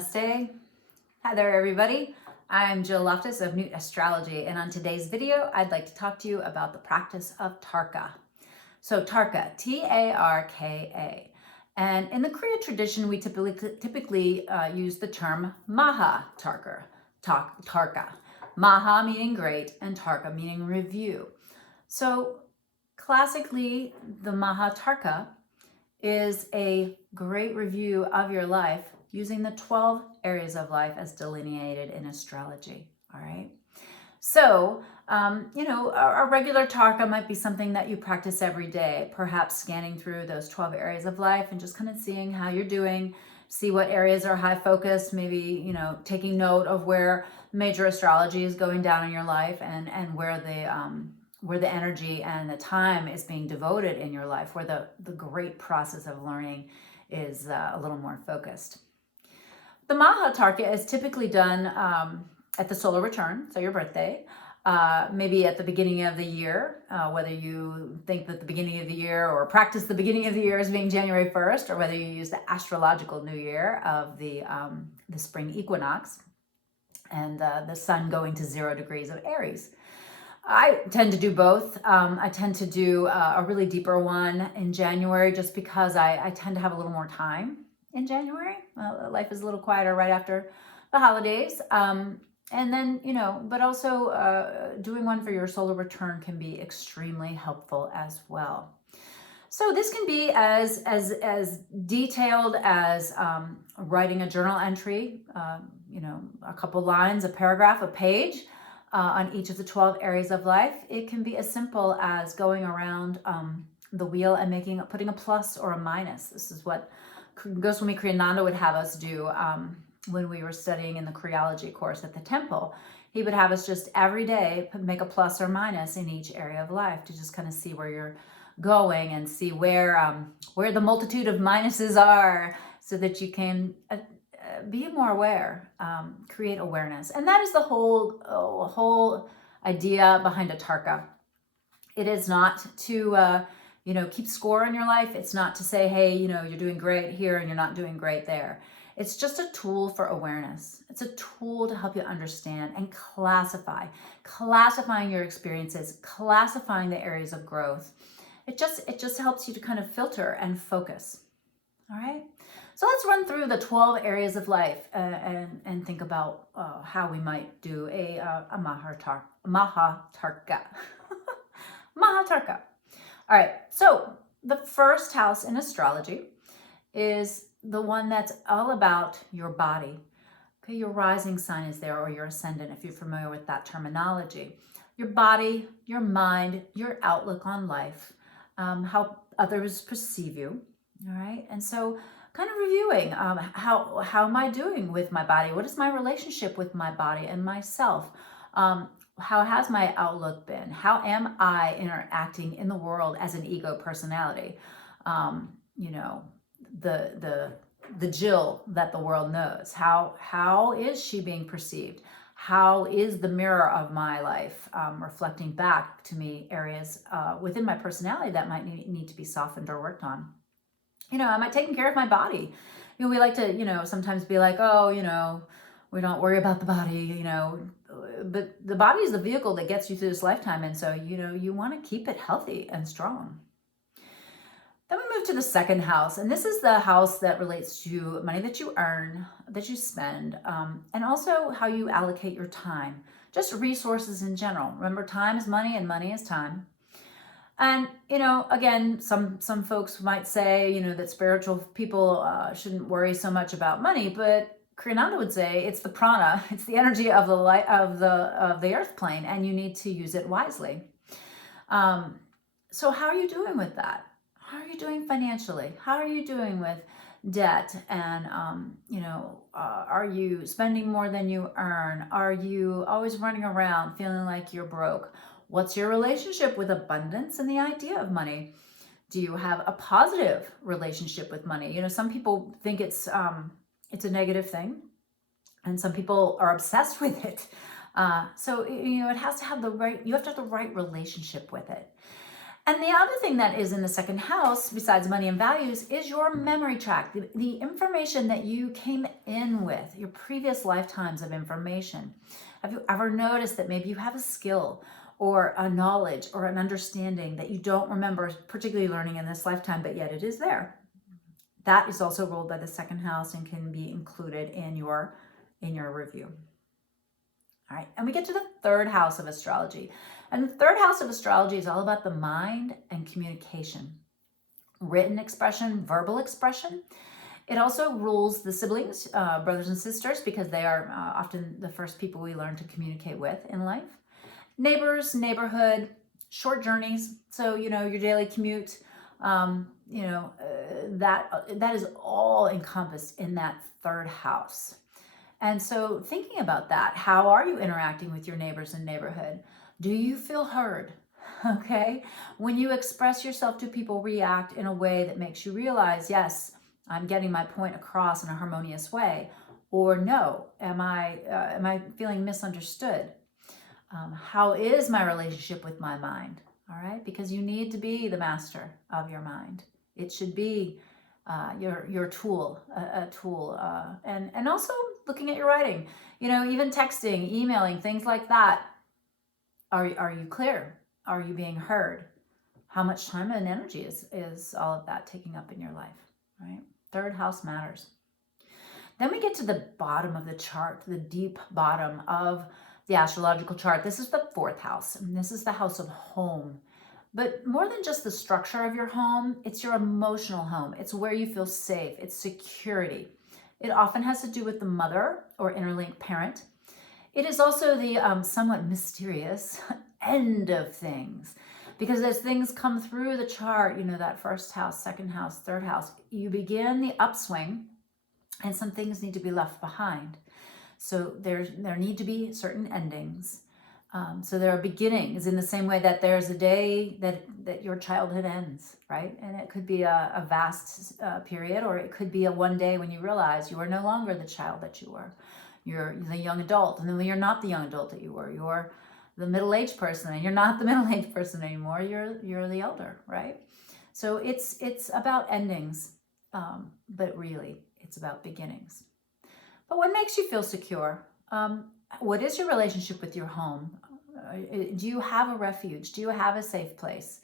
Namaste. Hi there, everybody. I'm Jill Loftus of New Astrology, and on today's video, I'd like to talk to you about the practice of Tarka. So Tarka, T-A-R-K-A. And in the Kriya tradition, we typically use the term Maha Tarka. Maha meaning great, and Tarka meaning review. So classically, the Maha Tarka is a great review of your life using the 12 areas of life as delineated in astrology, all right? So, a regular Tarka might be something that you practice every day, perhaps scanning through those 12 areas of life and just kind of seeing how you're doing, see what areas are high focus, maybe, taking note of where major astrology is going down in your life and where the energy and the time is being devoted in your life, where the great process of learning is a little more focused. The Maha Tarka is typically done at the solar return, so your birthday, maybe at the beginning of the year, whether you think that the beginning of the year or practice the beginning of the year as being January 1st, or whether you use the astrological new year of the spring equinox and the sun going to 0 degrees of Aries. I tend to do both. I tend to do a really deeper one in January just because I tend to have a little more time in January. Life is a little quieter right after the holidays. And then, but also doing one for your solar return can be extremely helpful as well. So this can be as detailed as writing a journal entry, a couple lines, a paragraph, a page, on each of the 12 areas of life. It can be as simple as going around the wheel and putting a plus or a minus. This is what Goswami Kriyananda would have us do when we were studying in the Kriyology course at the temple. He would have us just every day make a plus or minus in each area of life to just kind of see where you're going and see where the multitude of minuses are, so that you can be more aware, create awareness. And that is the whole idea behind a Tarka. It is not to, keep score in your life. It's not to say, hey, you're doing great here and you're not doing great there. It's just a tool for awareness. It's a tool to help you understand and classifying your experiences, classifying the areas of growth. It just helps you to kind of filter and focus. All right. So let's run through the 12 areas of life and think about how we might do a Maha Tarka. Maha Tarka. All right. So the first house in astrology is the one that's all about your body. Okay, your rising sign is there, or your ascendant, if you're familiar with that terminology. Your body, your mind, your outlook on life, how others perceive you. All right. And so kind of reviewing how am I doing with my body? What is my relationship with my body and myself? How has my outlook been? How am I interacting in the world as an ego personality? The Jill that the world knows. How is she being perceived? How is the mirror of my life reflecting back to me areas within my personality that might need to be softened or worked on? Am I taking care of my body? We like to, sometimes be like, oh, we don't worry about the body, but the body is the vehicle that gets you through this lifetime. And so, you want to keep it healthy and strong. Then we move to the second house. And this is the house that relates to money that you earn, that you spend, and also how you allocate your time, just resources in general. Remember, time is money and money is time. And, again, some folks might say, that spiritual people shouldn't worry so much about money, but Kriyananda would say it's the prana, it's the energy of the light of the earth plane, and you need to use it wisely. So how are you doing with that? How are you doing financially? How are you doing with debt? And, are you spending more than you earn? Are you always running around feeling like you're broke? What's your relationship with abundance and the idea of money? Do you have a positive relationship with money? Some people think it's a negative thing, and some people are obsessed with it. So it has to have you have to have the right relationship with it. And the other thing that is in the second house, besides money and values, is your memory track, the information that you came in with, your previous lifetimes of information. Have you ever noticed that maybe you have a skill or a knowledge or an understanding that you don't remember particularly learning in this lifetime, but yet it is there? That is also ruled by the second house and can be included in your review. All right, and we get to the third house of astrology. And the third house of astrology is all about the mind and communication, written expression, verbal expression. It also rules the siblings, brothers and sisters, because they are often the first people we learn to communicate with in life. Neighbors, neighborhood, short journeys. So, your daily commute, that is all encompassed in that third house. And so thinking about that, how are you interacting with your neighbors and neighborhood? Do you feel heard? Okay. When you express yourself to people, react in a way that makes you realize, yes, I'm getting my point across in a harmonious way, or no, am I feeling misunderstood? How is my relationship with my mind? All right, because you need to be the master of your mind. It should be your tool, a tool, and also looking at your writing. Even texting, emailing, things like that. Are you clear? Are you being heard? How much time and energy is all of that taking up in your life? Right. Third house matters. Then we get to the bottom of the chart, the deep bottom of the astrological chart. This is the fourth house, and this is the house of home. But more than just the structure of your home, it's your emotional home. It's where you feel safe. It's security. It often has to do with the mother or interlinked parent. It is also the somewhat mysterious end of things. Because as things come through the chart, that first house, second house, third house, you begin the upswing and some things need to be left behind. So there need to be certain endings. So there are beginnings in the same way that there's a day that your childhood ends, right? And it could be a vast period, or it could be a one day when you realize you are no longer the child that you were. You're the young adult, and then you're not the young adult that you were. You're the middle-aged person, and you're not the middle-aged person anymore. You're the elder, right? So it's about endings, but really it's about beginnings. But what makes you feel secure? What is your relationship with your home? Do you have a refuge? Do you have a safe place?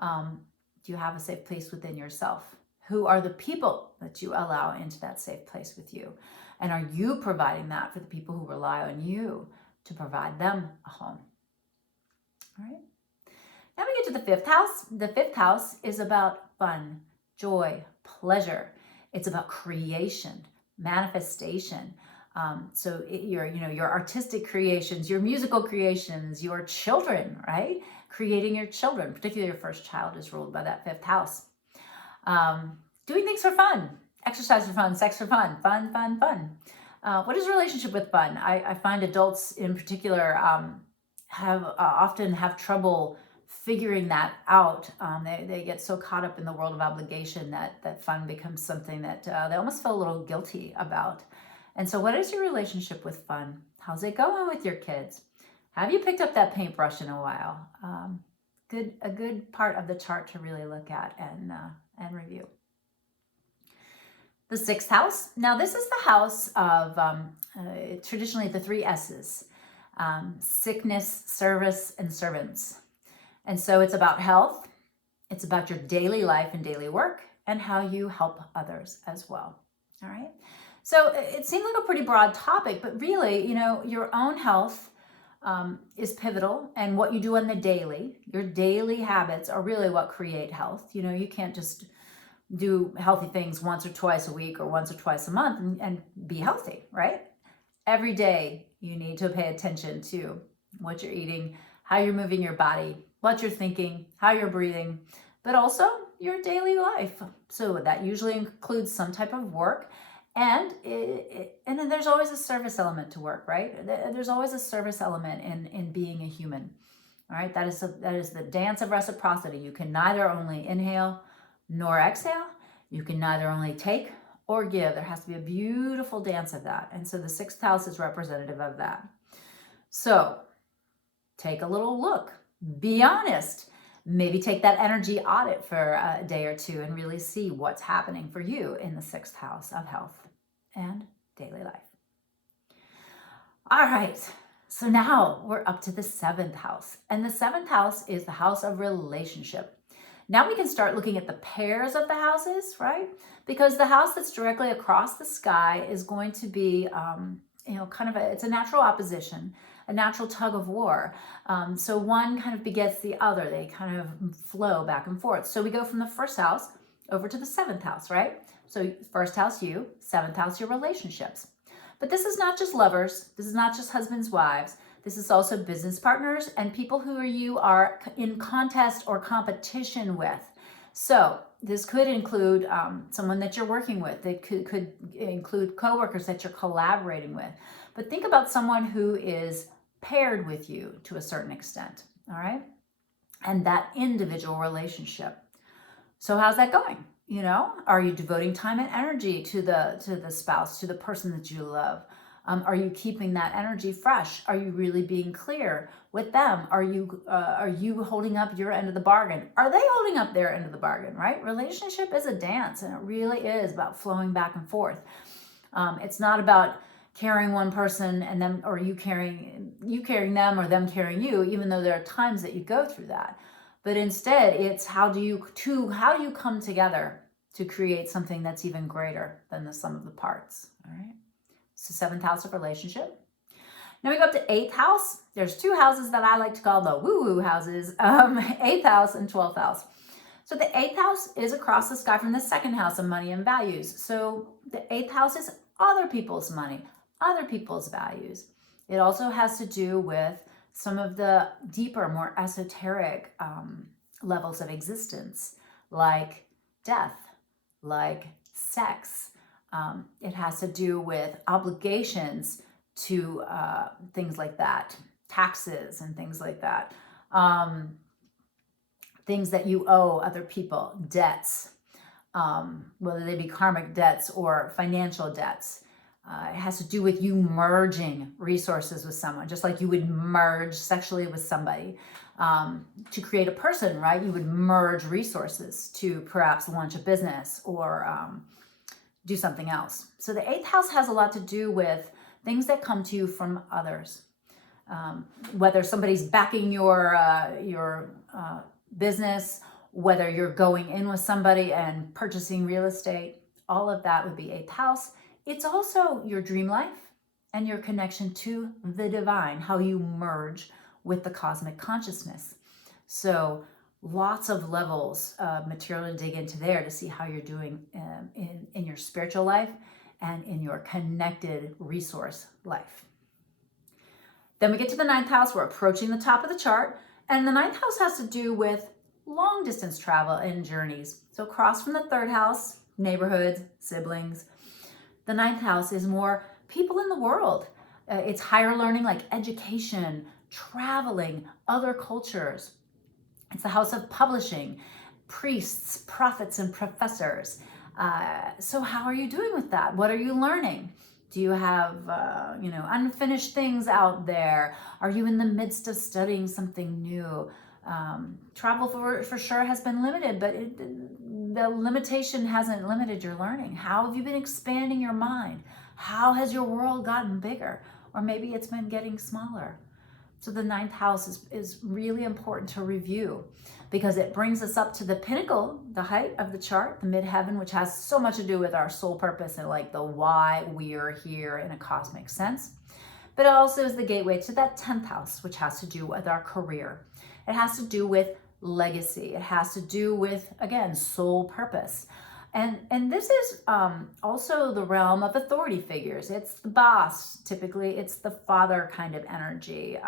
Do you have a safe place within yourself? Who are the people that you allow into that safe place with you? And are you providing that for the people who rely on you to provide them a home? All right. Now we get to the fifth house. The fifth house is about fun, joy, pleasure. It's about creation, manifestation. So your artistic creations, your musical creations, your children, right? Creating your children, particularly your first child, is ruled by that fifth house. Doing things for fun, exercise for fun, sex for fun, fun. What is your relationship with fun? I find adults in particular often have trouble figuring that out. They get so caught up in the world of obligation that fun becomes something that they almost feel a little guilty about. And so what is your relationship with fun? How's it going with your kids? Have you picked up that paintbrush in a while? A good part of the chart to really look at and review. The sixth house. Now this is the house of traditionally the three S's. Sickness, service, and servants. And so it's about health. It's about your daily life and daily work and how you help others as well. All right. So it seemed like a pretty broad topic, but really, your own health is pivotal, and what you do on the daily, your daily habits are really what create health. You can't just do healthy things once or twice a week or once or twice a month and be healthy, right? Every day you need to pay attention to what you're eating, how you're moving your body, what you're thinking, how you're breathing, but also your daily life. So that usually includes some type of work. And then there's always a service element to work, right? There's always a service element in being a human. All right, that is the dance of reciprocity. You can neither only inhale nor exhale. You can neither only take or give. There has to be a beautiful dance of that. And so the sixth house is representative of that. So take a little look. Be honest. Maybe take that energy audit for a day or two and really see what's happening for you in the 6th house of health and daily life. All right, so now we're up to the 7th house. And the 7th house is the house of relationship. Now we can start looking at the pairs of the houses, right? Because the house that's directly across the sky is going to be, it's a natural opposition, a natural tug of war. So one kind of begets the other. They kind of flow back and forth. So we go from the 1st house over to the 7th house, right? So 1st house, you, 7th house, your relationships. But this is not just lovers. This is not just husbands, wives. This is also business partners and people who you are in contest or competition with. So this could include someone that you're working with. It could include coworkers that you're collaborating with. But think about someone who is paired with you to a certain extent, all right? And that individual relationship. So how's that going? Are you devoting time and energy to the spouse, to the person that you love? Are you keeping that energy fresh? Are you really being clear with them? Are you holding up your end of the bargain? Are they holding up their end of the bargain, right? Relationship is a dance, and it really is about flowing back and forth. It's not about carrying one person and them, or you carrying them or them carrying you, even though there are times that you go through that. But instead, it's how do you come together to create something that's even greater than the sum of the parts, all right? So 7th house of relationship. Now we go up to 8th house. There's 2 houses that I like to call the woo-woo houses, 8th house and 12th house. So the 8th house is across the sky from the 2nd house of money and values. So the 8th house is other people's money, other people's values. It also has to do with some of the deeper, more esoteric levels of existence, like death, like sex. It has to do with obligations to things like that, taxes and things like that. Things that you owe other people, debts, whether they be karmic debts or financial debts. It has to do with you merging resources with someone, just like you would merge sexually with somebody to create a person, right? You would merge resources to perhaps launch a business or do something else. So the 8th house has a lot to do with things that come to you from others. Whether somebody's backing your business, whether you're going in with somebody and purchasing real estate, all of that would be 8th house. It's also your dream life and your connection to the divine, how you merge with the cosmic consciousness. So lots of levels of material to dig into there to see how you're doing in your spiritual life and in your connected resource life. Then we get to the 9th house. We're approaching the top of the chart. And the 9th house has to do with long distance travel and journeys. So across from the 3rd house, neighborhoods, siblings. The 9th house is more people in the world. It's higher learning, like education, traveling, other cultures. It's the house of publishing, priests, prophets, and professors. So how are you doing with that? What are you learning? Do you have, unfinished things out there? Are you in the midst of studying something new? Travel for sure has been limited, but the limitation hasn't limited your learning. How have you been expanding your mind? How has your world gotten bigger? Or maybe it's been getting smaller. So the 9th house is really important to review because it brings us up to the pinnacle, the height of the chart, the midheaven, which has so much to do with our soul purpose and like the why we are here in a cosmic sense. But it also is the gateway to that 10th house, which has to do with our career. It has to do with legacy. It has to do with, again, soul purpose. And this is also the realm of authority figures. It's the boss, typically. It's the father kind of energy.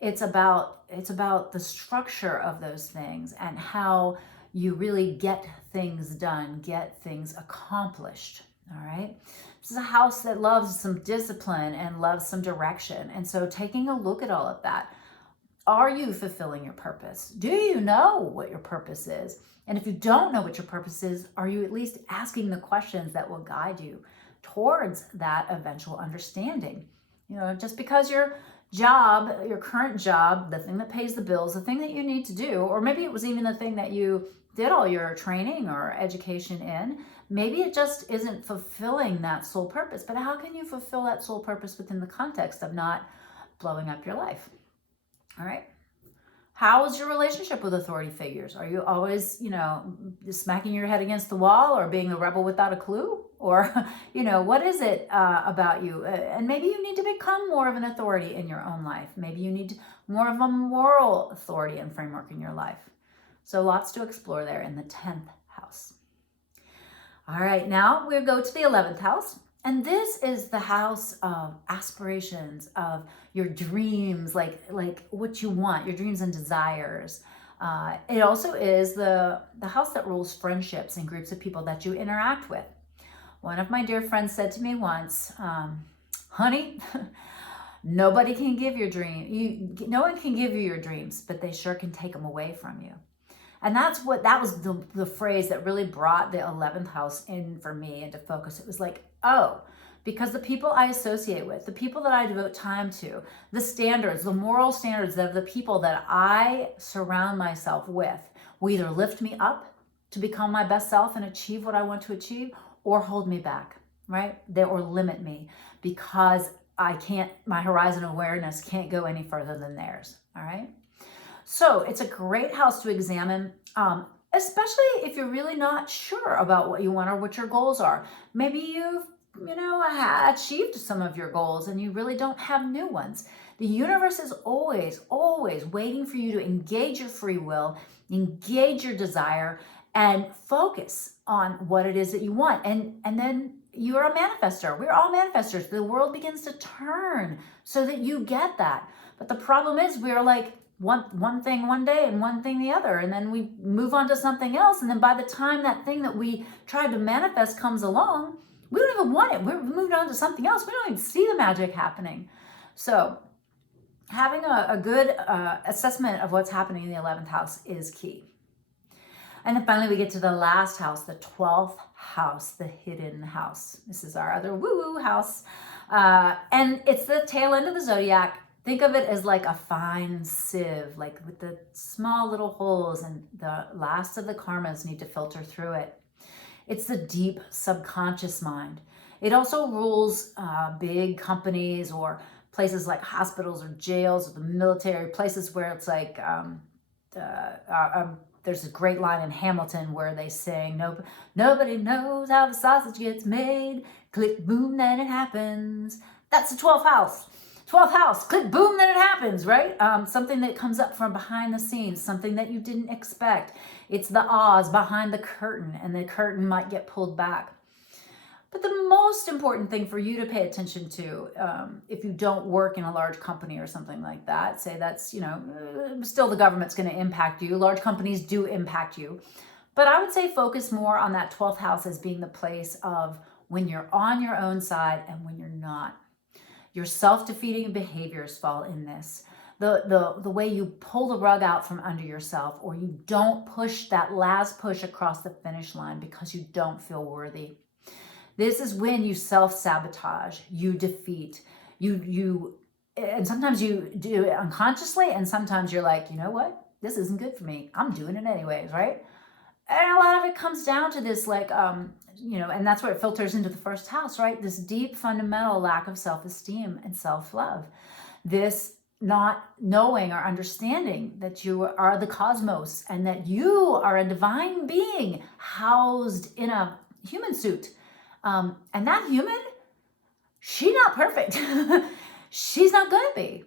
It's about the structure of those things and how you really get things done, get things accomplished, all right? This is a house that loves some discipline and loves some direction. And so taking a look at all of that, are you fulfilling your purpose? Do you know what your purpose is? And if you don't know what your purpose is, are you at least asking the questions that will guide you towards that eventual understanding? Just because you're job, your current job, the thing that pays the bills, the thing that you need to do, or maybe it was even the thing that you did all your training or education in, maybe it just isn't fulfilling that soul purpose. But how can you fulfill that soul purpose within the context of not blowing up your life? All right. How is your relationship with authority figures? Are you always, smacking your head against the wall or being a rebel without a clue? Or, what is it about you? And maybe you need to become more of an authority in your own life. Maybe you need more of a moral authority and framework in your life. So lots to explore there in the 10th house. All right, now we'll go to the 11th house. And this is the house of aspirations, of your dreams, like what you want, your dreams and desires. It also is the house that rules friendships and groups of people that you interact with. One of my dear friends said to me once, honey, nobody can give your dream. No one can give you your dreams, but they sure can take them away from you. And that was the phrase that really brought the 11th house in for me into focus. It was like, oh, because the people I associate with, the people that I devote time to, the standards, the moral standards of the people that I surround myself with will either lift me up to become my best self and achieve what I want to achieve, or hold me back, right? Or limit me because my horizon awareness can't go any further than theirs, all right? So it's a great house to examine, especially if you're really not sure about what you want or what your goals are. Maybe you've, achieved some of your goals and you really don't have new ones. The universe is always, always waiting for you to engage your free will, engage your desire, and focus on what it is that you want. And then you're a manifester. We're all manifestors. The world begins to turn so that you get that. But the problem is we're like, one thing one day and one thing the other, and then we move on to something else, and then by the time that thing that we tried to manifest comes along, we don't even want it. We're moved on to something else. We don't even see the magic happening. So having a good assessment of what's happening in the 11th house is key. And then finally we get to the last house, the 12th house, the hidden house. This is our other woo-woo house. And it's the tail end of the zodiac. Think of it as like a fine sieve, like with the small little holes, and the last of the karmas need to filter through it. It's the deep subconscious mind. It also rules big companies or places like hospitals or jails or the military, places where it's like, there's a great line in Hamilton where they sing, nobody knows how the sausage gets made, click, boom, then it happens. That's the 12th house. 12th house, click, boom, then it happens, right? Something that comes up from behind the scenes, something that you didn't expect. It's the Oz behind the curtain, and the curtain might get pulled back. But the most important thing for you to pay attention to, if you don't work in a large company or something like that, say that's, still the government's going to impact you. Large companies do impact you. But I would say focus more on that 12th house as being the place of when you're on your own side and when you're not. Your self-defeating behaviors fall in this. The way you pull the rug out from under yourself, or you don't push that last push across the finish line because you don't feel worthy. This is when you self-sabotage, you defeat, and sometimes you do it unconsciously, and sometimes you're like, you know what? This isn't good for me. I'm doing it anyways, right? And a lot of it comes down to this, like, and that's where it filters into the first house, right? This deep fundamental lack of self-esteem and self-love. This not knowing or understanding that you are the cosmos and that you are a divine being housed in a human suit. And that human, she's not perfect. She's not going to be.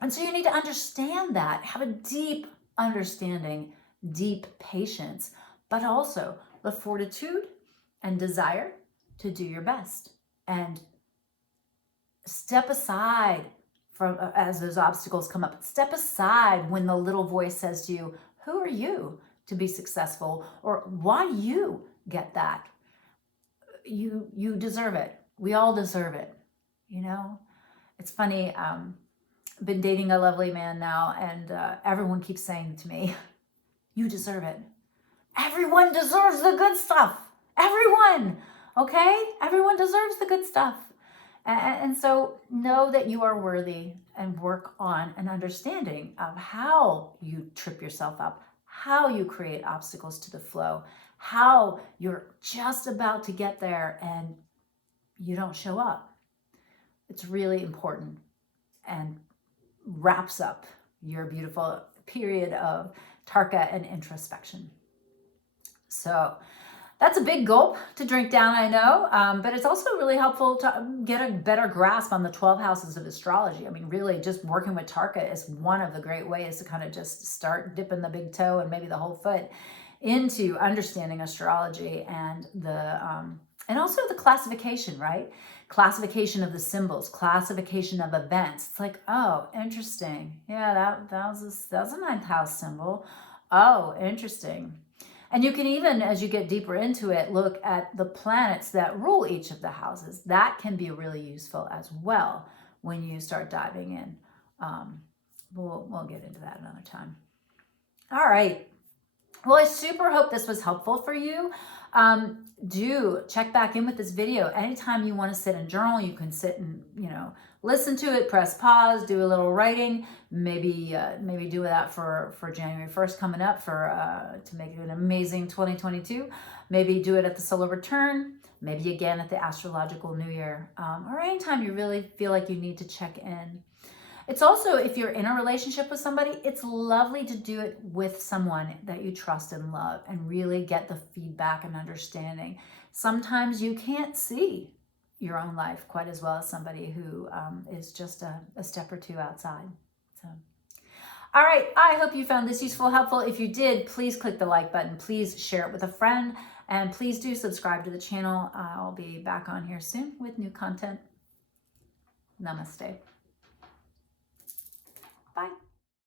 And so you need to understand that, have a deep understanding, deep patience, but also the fortitude and desire to do your best and step aside from as those obstacles come up. Step aside when the little voice says to you, who are you to be successful, or why do you get that? You deserve it. We all deserve it. It's funny. Been dating a lovely man now, and everyone keeps saying to me, you deserve it. Everyone deserves the good stuff. Everyone, okay? Everyone deserves the good stuff. And so know that you are worthy, and work on an understanding of how you trip yourself up, how you create obstacles to the flow, how you're just about to get there and you don't show up. It's really important and wraps up your beautiful period of Tarka and introspection. So that's a big gulp to drink down, I know, but it's also really helpful to get a better grasp on the 12 houses of astrology. I mean, really just working with Tarka is one of the great ways to kind of just start dipping the big toe and maybe the whole foot into understanding astrology and and also the classification, right? Classification of the symbols, classification of events. It's like, oh, interesting. Yeah, that was a ninth house symbol. Oh, interesting. And you can even, as you get deeper into it, look at the planets that rule each of the houses. That can be really useful as well when you start diving in. We'll get into that another time. All right. Well, I super hope this was helpful for you. Do check back in with this video. Anytime you want to sit and journal, you can sit and, listen to it, press pause, do a little writing, maybe do that for January 1st coming up to make it an amazing 2022. Maybe do it at the solar return, maybe again at the astrological new year, or anytime you really feel like you need to check in. It's also, if you're in a relationship with somebody, it's lovely to do it with someone that you trust and love and really get the feedback and understanding. Sometimes you can't see your own life quite as well as somebody who is just a step or two outside. So, all right, I hope you found this useful, helpful. If you did, please click the like button. Please share it with a friend. And please do subscribe to the channel. I'll be back on here soon with new content. Namaste. Bye.